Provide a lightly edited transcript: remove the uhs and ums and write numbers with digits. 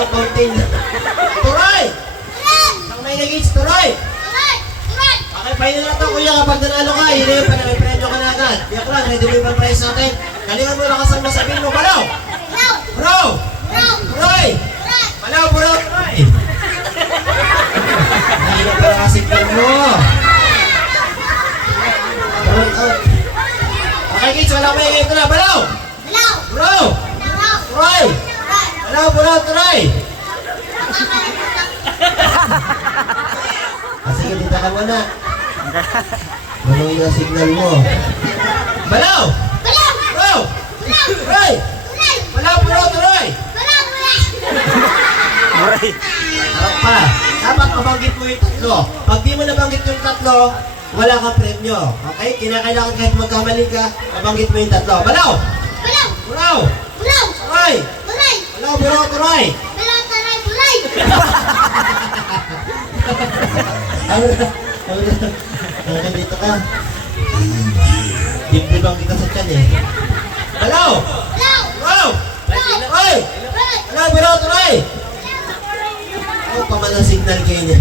yung fountain. Turay! Isang may nag-age, turay! Okay, pahinga na ito kuya kapag nanalo ka, yun yung premyo ka na agad. Diyak lang, ready mo yung prize natin. Galingan mo lakas ang masabihin mo, balaw! Bro! Turay! Balaw, bro, turay! Mahirap pa lang kasignan mo. Okay kids, wala mo yung ito na, balaw! Bro! Turay! Balaw, bro, turay! Sige, dito ka muna. Ano yung signal mo? Balaw! Bro! Turay! Balaw, bro, turay! Harap pa. Dapat mabanggit mo yung tatlo. Pag di mo nabanggit yung tatlo, wala kang premyo. Okay? Kinakailangan kahit magkamali ka, mabanggit mo yung tatlo. Balaw! Balaw! Turay! Balaw, bro, turay! Hanggang dito ka. Dibdibang kita sa tiyan eh. Balaw! Balaw! Turay! Balaw, bro, turay! Ano pa man ang signal kayo niya?